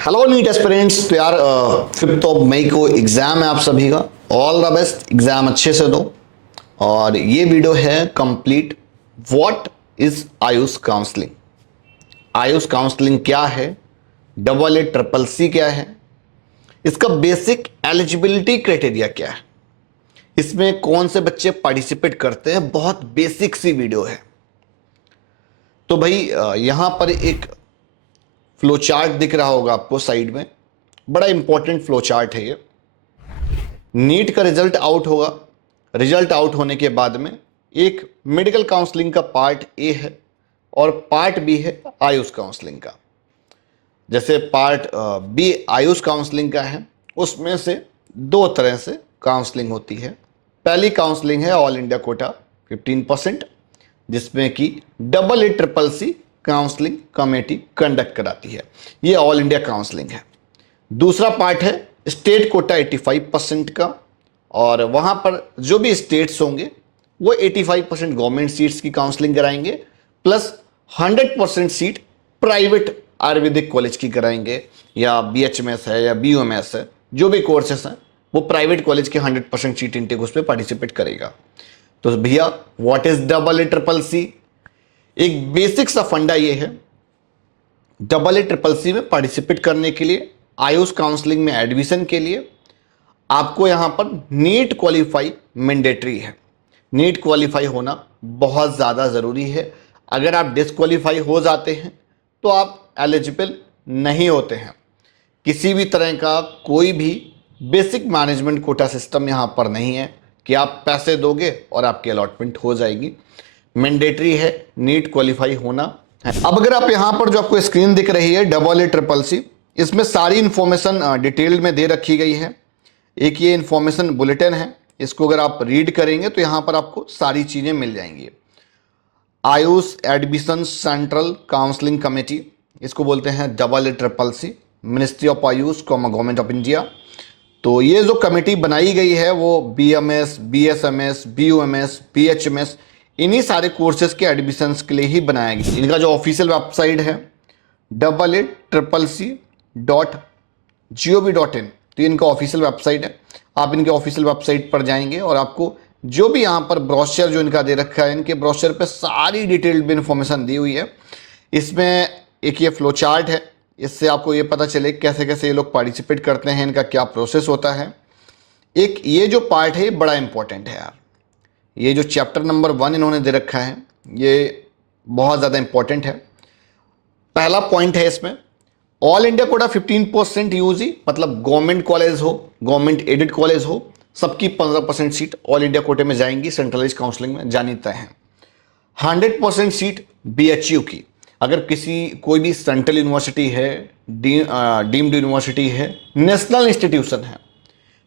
Hello NEET aspirants. तो यार 5 मई को एग्जाम है आप सभी का। ऑल द बेस्ट, एग्जाम अच्छे से दो। और ये वीडियो है complete what is Ayush counselling. Ayush counselling क्या है, डबल ए ट्रिपल सी क्या है, इसका बेसिक एलिजिबिलिटी क्राइटेरिया क्या है, इसमें कौन से बच्चे पार्टिसिपेट करते हैं, बहुत बेसिक सी वीडियो है। तो भाई यहां पर एक फ्लो चार्ट दिख रहा होगा आपको साइड में, बड़ा इंपॉर्टेंट फ्लो चार्ट है ये। नीट का रिजल्ट आउट होगा, रिजल्ट आउट होने के बाद में एक मेडिकल काउंसलिंग का पार्ट ए है और पार्ट बी है आयुष काउंसलिंग का। जैसे पार्ट बी आयुष काउंसलिंग का है, उसमें से दो तरह से काउंसलिंग होती है। पहली काउंसलिंग है ऑल इंडिया कोटा 15%, जिसमें कि double A triple C counselling committee conduct कराती है। ये ऑल इंडिया काउंसलिंग है। दूसरा पार्ट है स्टेट कोटा 85% का, और वहां पर जो भी स्टेट्स होंगे वो 85% गवर्नमेंट सीट्स की काउंसलिंग कराएंगे, plus 100% seat private Ayurvedic college की कराएंगे, या बीएचएमएस है या बीयूएमएस है, जो भी कोर्सेस हैं वो प्राइवेट कॉलेज के 100% सीट इंटेक उस पर पार्टिसिपेट करेगा। तो भैया what is double A triple C, एक बेसिक सा फंडा ये है। डबल ए ट्रिपल सी में पार्टिसिपेट करने के लिए, आयुष काउंसलिंग में एडमिशन के लिए आपको यहां पर नीट क्वालिफाई मैंडेटरी है। नीट क्वालिफाई होना बहुत ज़्यादा ज़रूरी है। अगर आप डिसक्वालीफाई हो जाते हैं तो आप एलिजिबल नहीं होते हैं। किसी भी तरह का कोई भी बेसिक मैनेजमेंट कोटा सिस्टम यहां पर नहीं है कि आप पैसे दोगे और आपकी अलॉटमेंट हो जाएगी। मैंडेटरी है नीट क्वालिफाई होना है। अब अगर आप यहां पर जो आपको स्क्रीन दिख रही है डबल ए ट्रिपल सी, इसमें सारी इंफॉर्मेशन डिटेल में दे रखी गई है। एक ये इंफॉर्मेशन बुलेटिन है, इसको अगर आप रीड करेंगे तो यहां पर आपको सारी चीजें मिल जाएंगी। AYUSH admission central counselling committee, इसको बोलते हैं double A triple C, ministry of AYUSH government of India. तो ये जो कमेटी बनाई गई है वो बीएमएस, बीएसएमएस, बीयूएमएस, बीएचएमएस, इन्हीं सारे कोर्सेज के एडमिशन्स के लिए ही बनाया गया। इनका जो ऑफिशियल वेबसाइट है AACCC.gov.in, तो इनका ऑफिशियल वेबसाइट है। आप इनके ऑफिशियल वेबसाइट पर जाएंगे और आपको जो भी यहाँ पर ब्रोशर जो इनका दे रखा है, इनके ब्रोशर पे सारी डिटेल्ड भी इंफॉर्मेशन दी हुई है। इसमें एक ये फ्लो चार्ट है, इससे आपको ये पता चले कैसे कैसे ये लोग पार्टिसिपेट करते हैं, इनका क्या प्रोसेस होता है। एक ये जो पार्ट है बड़ा इंपॉर्टेंट है यार। ये जो चैप्टर नंबर 1 इन्होंने दे रखा है ये बहुत ज़्यादा इंपॉर्टेंट है। पहला पॉइंट है इसमें, ऑल इंडिया कोटा 15% यूजी, मतलब गवर्नमेंट कॉलेज हो, गवर्नमेंट एडेड कॉलेज हो, सबकी 15% सीट ऑल इंडिया कोटे में जाएंगी, सेंट्रलाइज काउंसलिंग में जानी तय है। 100% सीट बीएचयू की, अगर कोई भी सेंट्रल यूनिवर्सिटी है, डीम्ड यूनिवर्सिटी है, नेशनल इंस्टीट्यूशन है,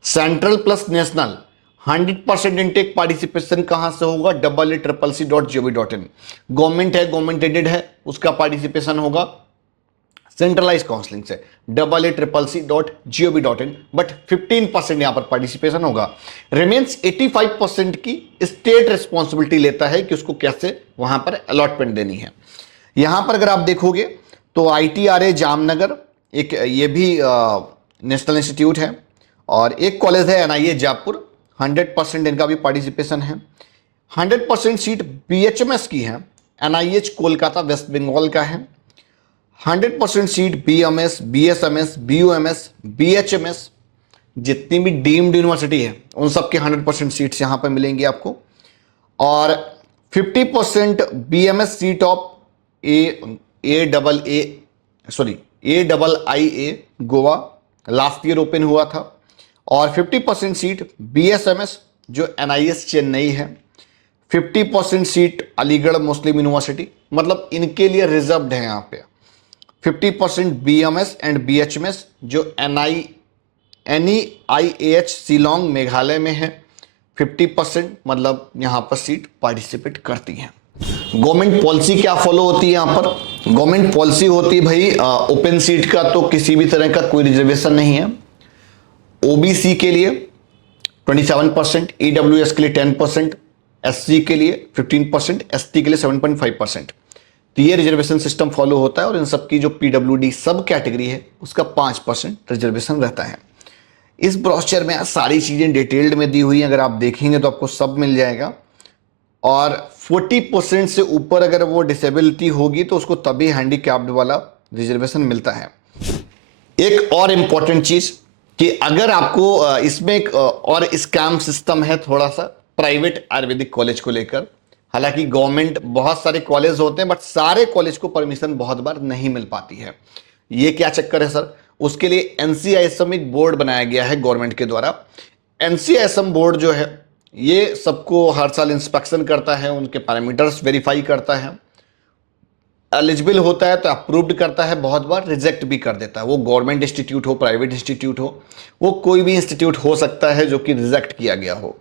central plus national, 100% intake participation कहां से होगा, AACCC.gov.in। गवर्नमेंट है, गवर्नमेंट एडेड है, उसका पार्टिसिपेशन होगा सेंट्रलाइज काउंसलिंग से AACCC.gov.in, बट 15% यहां पर पार्टिसिपेशन होगा। रिमेन्स 85% की स्टेट रिस्पॉन्सिबिलिटी लेता है कि उसको कैसे वहां पर अलॉटमेंट देनी है। यहां पर अगर आप देखोगे तो ITRA जामनगर, एक ये भी नेशनल इंस्टीट्यूट है, और एक कॉलेज है NIA जयपुर, 100% इनका भी पार्टिसिपेशन है। 100% सीट BHMS की है, NIH कोलकाता वेस्ट बंगाल का है। 100% seat BMS, BSMS, BUMS, BHMS, जितनी भी डीम्ड यूनिवर्सिटी है उन सबके 100% सीट्स यहां पर मिलेंगी आपको। और 50% BMS seat of AIIA Goa last year open हुआ था, और 50% सीट BSMS जो NIS चेन्नई है, 50% सीट अलीगढ़ मुस्लिम यूनिवर्सिटी, मतलब इनके लिए रिजर्व्ड है यहाँ पे। 50% BMS एंड BHMS जो NEIAH शिलोंग मेघालय में है, 50% मतलब यहाँ पर सीट पार्टिसिपेट करती हैं। गवर्नमेंट पॉलिसी क्या फॉलो होती है यहाँ पर? गवर्नमेंट पॉलिसी होती है भाई, ओपन सीट का तो किसी भी तरह का कोई रिजर्वेशन नहीं है। OBC के लिए 27%, EWS के लिए 10%, SC के लिए 15%, ST के लिए 7.5%। तो ये रिजर्वेशन सिस्टम फॉलो होता है और इन सब की जो पीडब्ल्यूडी सब कैटेगरी है उसका 5% रिजर्वेशन रहता है। इस ब्रोशर में सारी चीज़ें डिटेल्ड में दी हुई हैं, अगर आप देखेंगे तो आपको सब मिल जाएगा। और 40% से ऊपर अगर वो डिसेबिलिटी होगी तो उसको तभी हैंडीकैप्ड वाला रिजर्वेशन मिलता है। एक और इम्पॉर्टेंट चीज़ कि अगर आपको इसमें एक और स्कैम सिस्टम है थोड़ा सा प्राइवेट आयुर्वेदिक कॉलेज को लेकर। हालांकि गवर्नमेंट बहुत सारे कॉलेज होते हैं बट सारे कॉलेज को परमिशन बहुत बार नहीं मिल पाती है। ये क्या चक्कर है सर? उसके लिए एनसीआईएसएम एक बोर्ड बनाया गया है गवर्नमेंट के द्वारा। एनसीआईएसएम बोर्ड जो है ये सबको हर साल इंस्पेक्शन करता है, उनके पैरामीटर्स वेरीफाई करता है, एलिजिबल होता है तो अप्रूव्ड करता है, बहुत बार रिजेक्ट भी कर देता है। वो गवर्नमेंट इंस्टीट्यूट हो, प्राइवेट इंस्टीट्यूट हो, वो कोई भी इंस्टीट्यूट हो सकता है जो कि रिजेक्ट किया गया हो।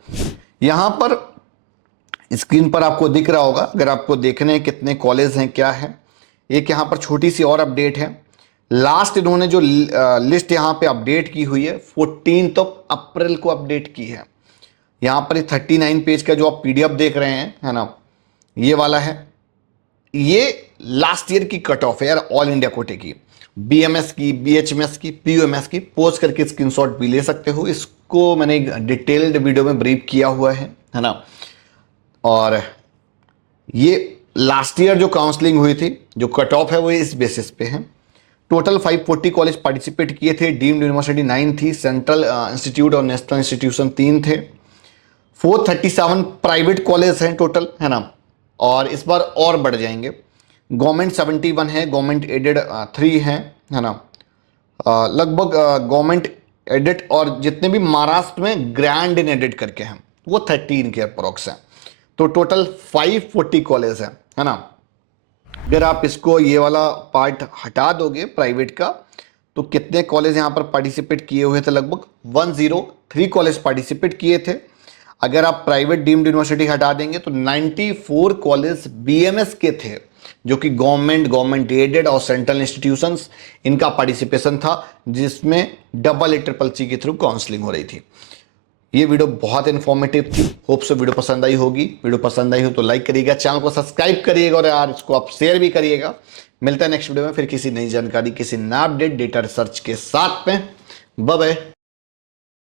यहां पर स्क्रीन पर आपको दिख रहा होगा, अगर आपको देखने हैं कितने कॉलेज हैं क्या है। एक यहाँ पर छोटी सी और अपडेट है। लास्ट इन्होंने जो लिस्ट यहाँ पे अपडेट की हुई है 14 अप्रैल को अपडेट की है। यहाँ पर 39 पेज का जो आप पीडीएफ देख रहे हैं है ना, ये वाला है। ये लास्ट ईयर की कट ऑफ है यार, ऑल इंडिया कोटे की, बीएमएस की, बीएचएमएस की, पीयूएमएस की। पोस्ट करके स्क्रीनशॉट भी ले सकते हो। इसको मैंने एक डिटेल्ड वीडियो में ब्रीफ किया हुआ है ना। और ये लास्ट ईयर जो काउंसलिंग हुई थी, जो कट ऑफ है वो इस बेसिस पे है। टोटल 540 कॉलेज पार्टिसिपेट किए थे। डीम्ड यूनिवर्सिटी 9 थी, सेंट्रल इंस्टीट्यूट और नेशनल इंस्टीट्यूशन 3 थे। 437 प्राइवेट कॉलेज हैं टोटल है ना, और इस बार और बढ़ जाएंगे। गवर्नमेंट 71 है, गवर्नमेंट एडेड 3 हैं है ना। लगभग गवर्नमेंट एडेड और जितने भी महाराष्ट्र में ग्रैंड इन एडेड करके हैं वो 13 के अप्रोक्स हैं। तो टोटल 540 कॉलेज है ना। अगर आप इसको ये वाला पार्ट हटा दोगे प्राइवेट का तो कितने कॉलेज यहाँ पर पार्टिसिपेट किए हुए थे? लगभग 103 कॉलेज पार्टिसिपेट किए थे। अगर आप प्राइवेट डीम्ड यूनिवर्सिटी हटा देंगे तो 94 कॉलेज बीएमएस के थे, जो कि गवर्नमेंट एडेड और सेंट्रल इंस्टीट्यूशंस इनका पार्टिसिपेशन था, जिसमें ACCC के थ्रू काउंसलिंग हो रही थी। ये वीडियो बहुत इन्फॉर्मेटिव थी। होप सो वीडियो पसंद आई होगी। वीडियो पसंद आई हो तो लाइक करिएगा, चैनल को सब्सक्राइब करिएगा और यार इसको आप शेयर भी करिएगा। मिलता है नेक्स्ट वीडियो में फिर किसी नई जानकारी, किसी नया अपडेट डेटा रिसर्च के साथ में। Bye bye.